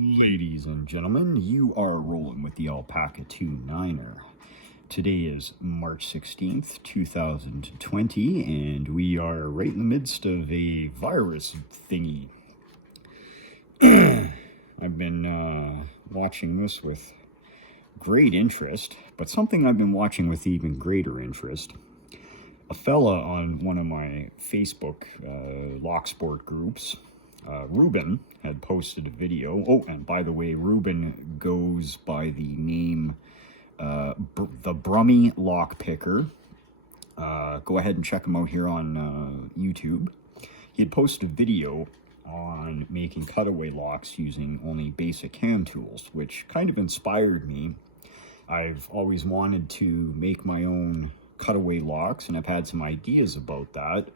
Ladies and gentlemen, you are rolling with the Alpaca 29er. Today is March 16th, 2020, and we are right in the midst of a virus thingy. I've been watching this with great interest, but something I've been watching with even greater interest. A fella on one of my Facebook lock sport groups, Ruben, had posted a video. Oh, and by the way, Ruben goes by the name the Brummy Lock Picker. Go ahead and check him out here on YouTube. He had posted a video on making cutaway locks using only basic hand tools, which kind of inspired me. I've always wanted to make my own cutaway locks, and I've had some ideas about that.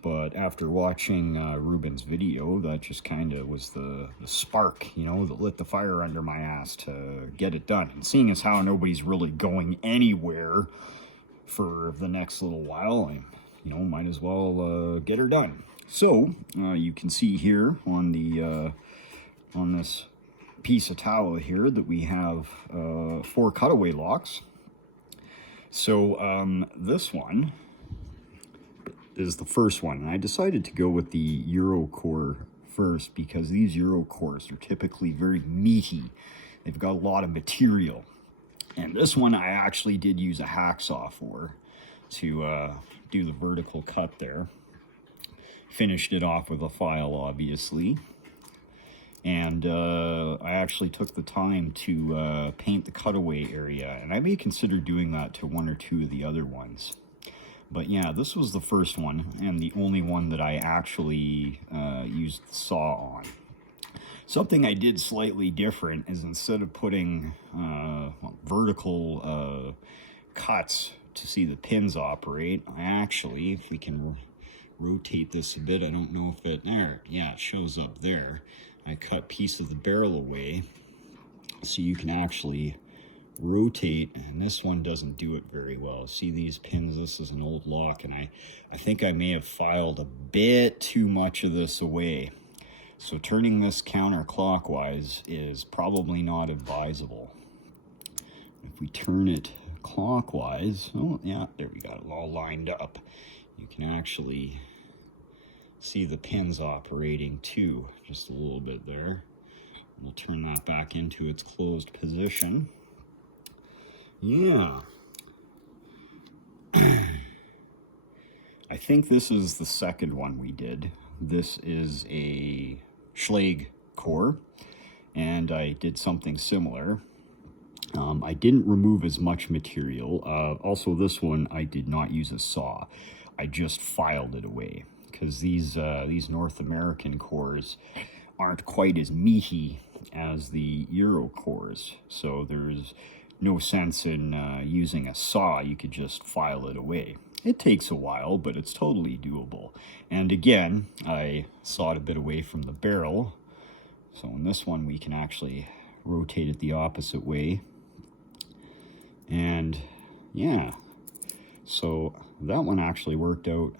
But after watching Ruben's video, that just kind of was the spark, that lit the fire under my ass to get it done. And seeing as how nobody's really going anywhere for the next little while, I, might as well get her done. So you can see here on the on this piece of towel here that we have 4 cutaway locks. So this one is the first one, and I decided to go with the Euro core first because these Euro cores are typically very meaty. They've got a lot of material, and this one I actually did use a hacksaw for to do the vertical cut there. Finished it off with a file, obviously, and I actually took the time to paint the cutaway area, and I may consider doing that to 1 or 2 of the other ones. But yeah, this was the first one, and the only one that I actually used the saw on. Something I did slightly different is instead of putting vertical cuts to see the pins operate, I actually, if we can rotate this a bit, I don't know if it, there, yeah, it shows up there. I cut a piece of the barrel away, so you can actually rotate, and this one doesn't do it very well. See these pins? This is an old lock, and I think I may have filed a bit too much of this away. So turning this counterclockwise is probably not advisable. If we turn it clockwise, oh yeah, there we got it all lined up. You can actually see the pins operating too, just a little bit there. We'll turn that back into its closed position. Yeah. I think this is the second one we did. This is a Schlage core, and I did something similar. I didn't remove as much material. Also, this one I did not use a saw. I just filed it away because these North American cores aren't quite as meaty as the Euro cores, so there's no sense in using a saw. You could just file it away. It takes a while, but it's totally doable. And again, I sawed a bit away from the barrel. So in this one, we can actually rotate it the opposite way. And yeah, so that one actually worked out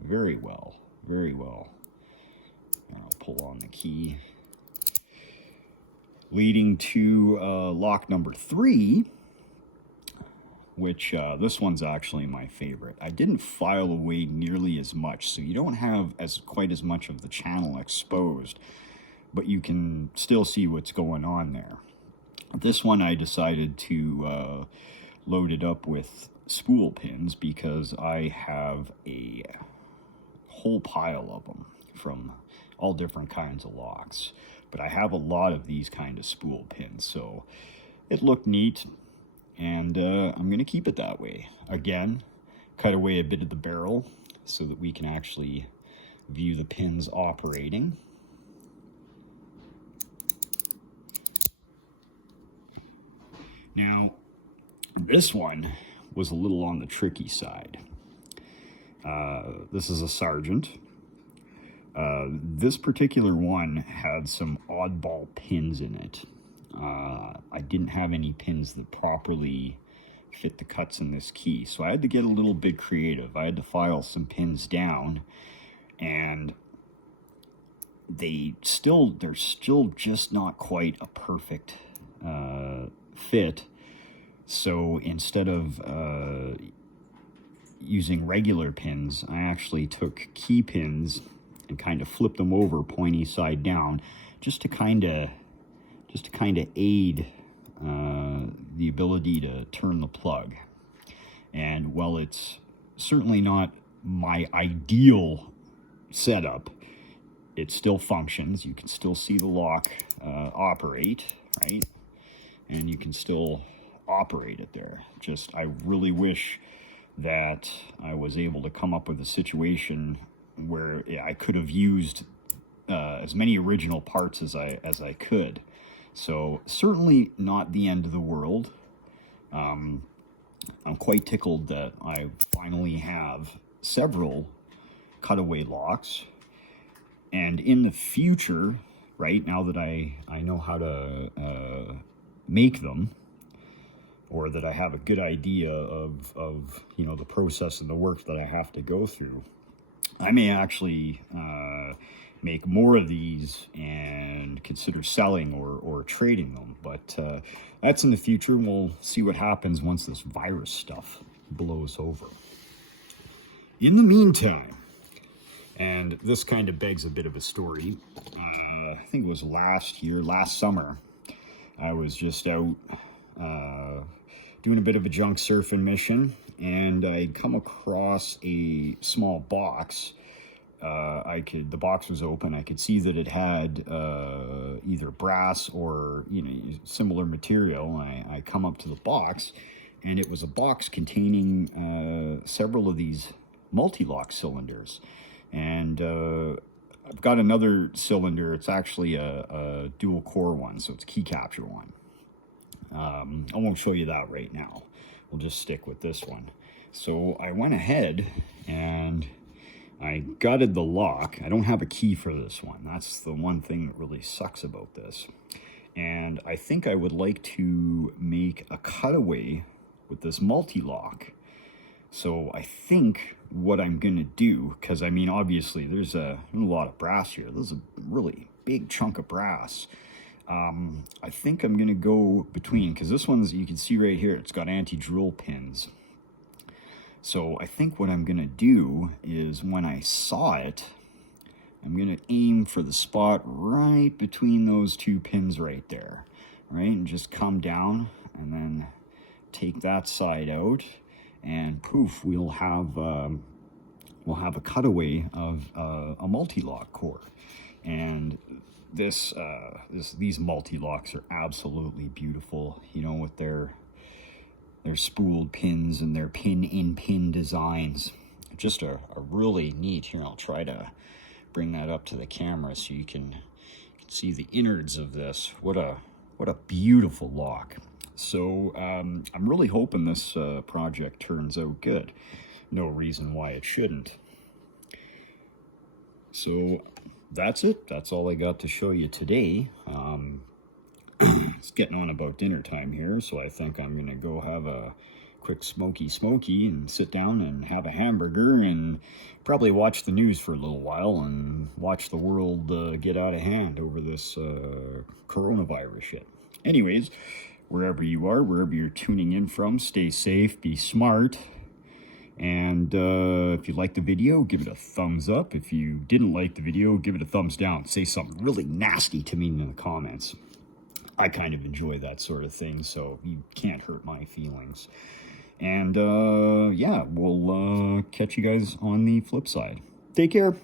very well, very well. I'll pull on the key. Leading to lock number 3, which this one's actually my favorite. I didn't file away nearly as much, so you don't have quite as much of the channel exposed, but you can still see what's going on there. This one I decided to load it up with spool pins because I have a whole pile of them from all different kinds of locks. But I have a lot of these kind of spool pins, so it looked neat, and I'm going to keep it that way. Again, cut away a bit of the barrel so that we can actually view the pins operating. Now, this one was a little on the tricky side. This is a Sargent. This particular one had some oddball pins in it. I didn't have any pins that properly fit the cuts in this key, so I had to get a little bit creative. I had to file some pins down, and they're still just not quite a perfect fit. So instead of using regular pins, I actually took key pins and kind of flipped them over pointy side down, just to kind of aid the ability to turn the plug. And while it's certainly not my ideal setup, it still functions. You can still see the lock operate, right? And you can still operate it there. Just, I really wish that I was able to come up with a situation where I could have used as many original parts as I could. So certainly not the end of the world. I'm quite tickled that I finally have several cutaway locks. And in the future, right, now that I know how to make them, or that I have a good idea of you know, the process and the work that I have to go through, I may actually make more of these and consider selling or trading them. But that's in the future. We'll see what happens once this virus stuff blows over. In the meantime, and this kind of begs a bit of a story, I think it was last summer, I was just out doing a bit of a junk surfing mission, and I'd come across a small box. The box was open. I could see that it had either brass or, you know, similar material. I come up to the box, and it was a box containing several of these MulTLock cylinders. And I've got another cylinder. It's actually a dual core one, so it's key capture one. I won't show you that right now. We'll just stick with this one. So I went ahead and I gutted the lock. I don't have a key for this one. That's the one thing that really sucks about this. And I think I would like to make a cutaway with this MulTLock. So I think what I'm going to do, because I mean, obviously there's a lot of brass here. There's a really big chunk of brass. I think I'm going to go between, because this one's, you can see right here, it's got anti-drill pins. So I think what I'm going to do is, when I saw it, I'm going to aim for the spot right between those two pins right there, right? And just come down and then take that side out, and poof, we'll have a cutaway of a MulTLock core. And these MulTLocks are absolutely beautiful, you know, with their spooled pins and their pin-in-pin designs. Just a really neat, here, I'll try to bring that up to the camera so you can see the innards of this. What a beautiful lock. So I'm really hoping this project turns out good. No reason why it shouldn't. So that's it. That's all I got to show you today. It's getting on about dinner time here, so I think I'm gonna go have a quick smoky and sit down and have a hamburger and probably watch the news for a little while and watch the world get out of hand over this coronavirus shit. Anyways, wherever you are, wherever you're tuning in from, stay safe, be smart. And if you liked the video, give it a thumbs up. If you didn't like the video, give it a thumbs down. Say something really nasty to me in the comments. I kind of enjoy that sort of thing, so you can't hurt my feelings. And yeah, we'll catch you guys on the flip side. Take care.